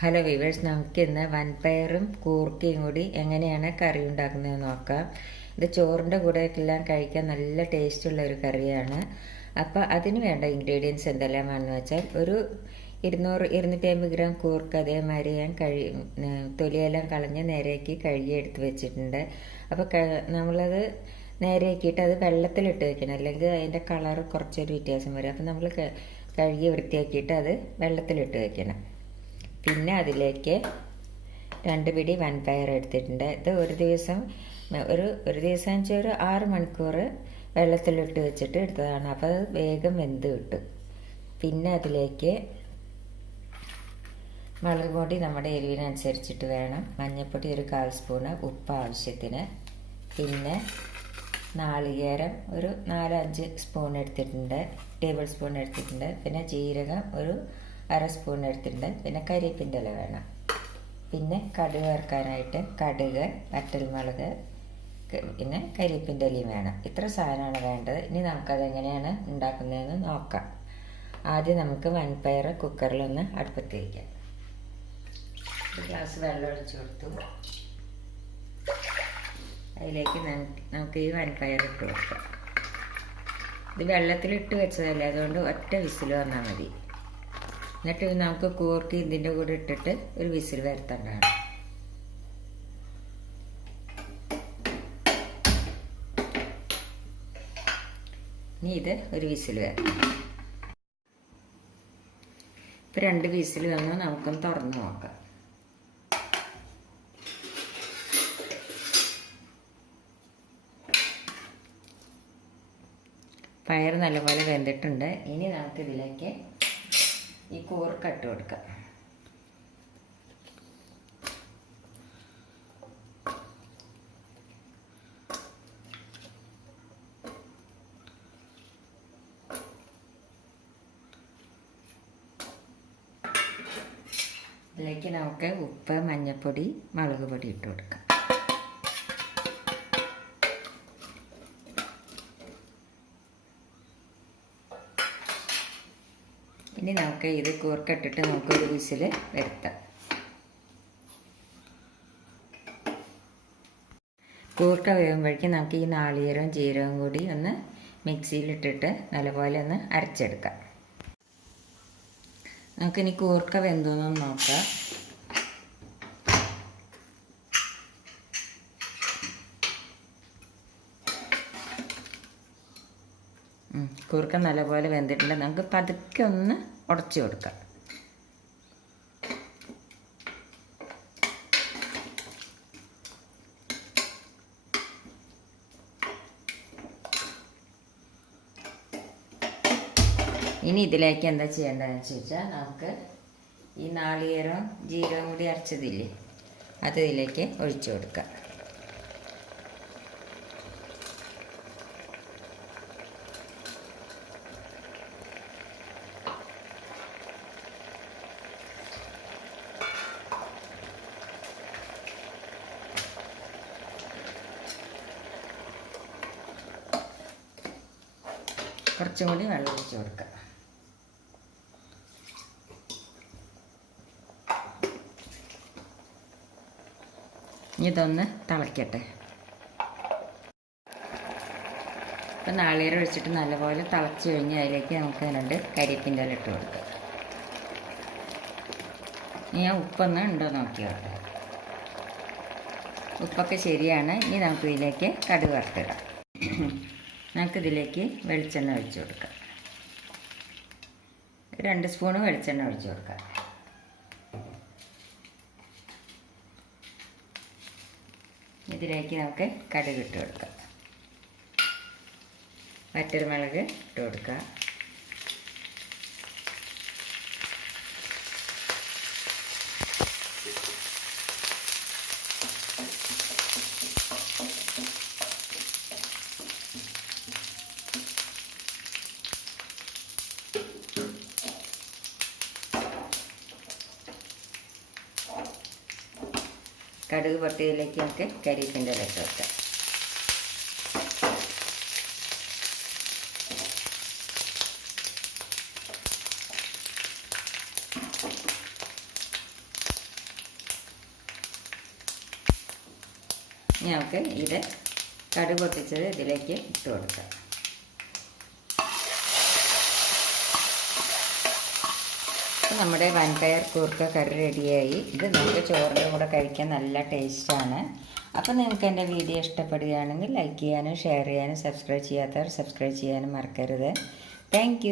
Hello weavers, നമുക്കിന്ന് വൻപയറും കൂർക്കയും കൂടി എങ്ങനെയാണ് കറി ഉണ്ടാക്കുന്നത് നോക്കാം. ഇത് ചോറിൻ്റെ കൂടെയെല്ലാം കഴിക്കാൻ നല്ല ടേസ്റ്റുള്ള ഒരു കറിയാണ്. അപ്പോൾ അതിന് വേണ്ട ഇൻഗ്രീഡിയൻസ് എന്തെല്ലാമാണെന്ന് വെച്ചാൽ, ഒരു 200-250 ഗ്രാം കൂർക്ക അതേമാതിരി ഞാൻ തൊലിയെല്ലാം കളഞ്ഞ് നേരെയാക്കി കഴുകി എടുത്ത് വെച്ചിട്ടുണ്ട്. അപ്പോൾ നമ്മളത് നേരെയാക്കിയിട്ട് അത് വെള്ളത്തിലിട്ട് വെക്കണം, അല്ലെങ്കിൽ അതിൻ്റെ കളർ കുറച്ചൊരു വ്യത്യാസം വരും. അപ്പോൾ നമ്മൾ കഴുകി വൃത്തിയാക്കിയിട്ട് അത് വെള്ളത്തിലിട്ട് വെക്കണം. പിന്നെ അതിലേക്ക് 2 പിടി വൻപയർ എടുത്തിട്ടുണ്ട്. ഇത് ഒരു ദിവസം വെച്ചാൽ ഒരു 6 മണിക്കൂർ വെള്ളത്തിലിട്ട് വെച്ചിട്ട് എടുത്തതാണ്. അപ്പോൾ അത് വേഗം വെന്ത് കിട്ടും. പിന്നെ അതിലേക്ക് മുളക് പൊടി നമ്മുടെ എരിവിനനുസരിച്ചിട്ട് വേണം, മഞ്ഞൾപ്പൊടി ഒരു 1/4 സ്പൂണ്, ഉപ്പ് ആവശ്യത്തിന്, പിന്നെ നാളികേരം ഒരു 4-5 സ്പൂൺ എടുത്തിട്ടുണ്ട്, ടേബിൾ സ്പൂൺ എടുത്തിട്ടുണ്ട്, പിന്നെ ജീരകം ഒരു 1/2 സ്പൂൺ എടുത്തിട്ടുണ്ട്, പിന്നെ കരിവേപ്പിൻ്റെ ഇല വേണം, പിന്നെ കടുക് വറുക്കാനായിട്ട് കടുക്, വറ്റൽമുളക്, പിന്നെ കരിവേപ്പിൻ്റെ ഇലയും വേണം. ഇത്ര സാധനമാണ് വേണ്ടത്. ഇനി നമുക്കതെങ്ങനെയാണ് ഉണ്ടാക്കുന്നതെന്ന് നോക്കാം. ആദ്യം നമുക്ക് വൻപയർ കുക്കറിലൊന്ന് അടുപ്പത്ത് വയ്ക്കാം. ഒരു ഗ്ലാസ് വെള്ളം ഒഴിച്ചു കൊടുത്തു. അതിലേക്ക് നമുക്ക് ഈ വൻപയർ ഇട്ട് കൊടുക്കാം. ഇത് വെള്ളത്തിലിട്ട് വെച്ചതല്ലേ, അതുകൊണ്ട് ഒറ്റ വിസിൽ വന്നാൽ മതി. എന്നിട്ട് നമുക്ക് കൂർക്കി ഇതിൻ്റെ കൂടെ ഇട്ടിട്ട് ഒരു വിസിൽ വരുത്തേണ്ടതാണ്. ഇനി ഇത് ഒരു വിസിൽ വരണം. ഇപ്പം 2 വിസിൽ വന്ന് നമുക്കൊന്ന് തുറന്ന് നോക്കാം. പയർ നല്ലപോലെ വെന്തിട്ടുണ്ട്. ഇനി നമുക്കിതിലേക്ക് ഈ കൂർക്ക ഇട്ട് കൊടുക്കാം. ഇതിലേക്ക് നമുക്ക് ഉപ്പ്, മഞ്ഞൾപ്പൊടി, മുളക് പൊടി ഇട്ട് കൊടുക്കാം. ഇനി നമുക്ക് ഇത് കൂർക്കിട്ടിട്ട് നമുക്കൊരു വിസിൽ വരുത്താം. കൂർക്ക വേകുമ്പോഴേക്കും നമുക്ക് ഈ നാളികേരവും ജീരകവും കൂടി ഒന്ന് മിക്സിയിലിട്ടിട്ട് നല്ലപോലെ ഒന്ന് അരച്ചെടുക്കാം. നമുക്കിനി കൂർക്ക വെന്തോന്നൊന്ന് നോക്കാം. കൂർക്ക നല്ലപോലെ വെന്തിട്ടുണ്ട്. നമുക്ക് പതുക്കെ ഒന്ന് ഉടച്ചു കൊടുക്കാം. ഇനി ഇതിലേക്ക് എന്താ ചെയ്യേണ്ടതെന്ന് വെച്ചാൽ, നമുക്ക് ഈ നാളികേരവും ജീരകവും കൂടി അരച്ചതില്ലേ, അത് ഇതിലേക്ക് ഒഴിച്ചു കൊടുക്കാം. കുറച്ചും കൂടി വെള്ളം ഒഴിച്ച് കൊടുക്കാം. ഇതൊന്ന് തിളയ്ക്കട്ടെ. ഇപ്പം നാളികേരം ഒഴിച്ചിട്ട് നല്ലപോലെ തിളച്ച് കഴിഞ്ഞ് അതിലേക്ക് നമുക്ക് 2 കരിവേപ്പിൻ്റെ ഇല ഇട്ട് കൊടുക്കാം. ഞാൻ ഉപ്പൊന്ന് ഉണ്ടോ നോക്കിയോട്ടെ. ഉപ്പൊക്കെ ശരിയാണ്. ഇനി നമുക്ക് ഇതിലേക്ക് കടുക് വറുത്തിടാം. നമുക്കിതിലേക്ക് വെളിച്ചെണ്ണ ഒഴിച്ച് കൊടുക്കാം. 2 സ്പൂണ് വെളിച്ചെണ്ണ ഒഴിച്ച് കൊടുക്കാം. ഇതിലേക്ക് നമുക്ക് കടുക് ഇട്ട് കൊടുക്കാം. വറ്റൽമുളക് ഇട്ട് കൊടുക്കാം. കടുക് പൊട്ടിയതിലേക്ക് നമുക്ക് കരിവേപ്പിൻ്റെ ഇല ഇട്ട് വെക്കാം. നമുക്ക് ഇത് കടുക് പൊട്ടിച്ചത് ഇതിലേക്ക് ഇട്ട് കൊടുക്കാം. നമ്മുടെ വൻപയർ കൂർക്ക കറി റെഡിയായി. ഇത് നമുക്ക് ചോറിൻ്റെ കൂടെ കഴിക്കാൻ നല്ല ടേസ്റ്റാണ്. അപ്പോൾ നിങ്ങൾക്ക് എൻ്റെ വീഡിയോ ഇഷ്ടപ്പെടുകയാണെങ്കിൽ ലൈക്ക് ചെയ്യാനും ഷെയർ ചെയ്യാനും സബ്സ്ക്രൈബ് ചെയ്യാത്തവർ സബ്സ്ക്രൈബ് ചെയ്യാനും മറക്കരുത്. താങ്ക്